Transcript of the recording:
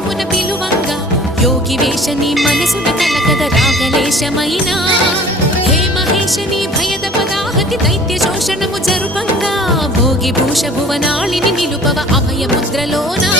వేషమున పిలువంగా యోగి వేషని మనసున కలకద రాగలేశమైనా హే మహేశని భయద పదాహతి దైత్య శోషణము జరుపంగా భోగి భూష భువనాళిని నిలుపవ అభయ ముద్రలోనా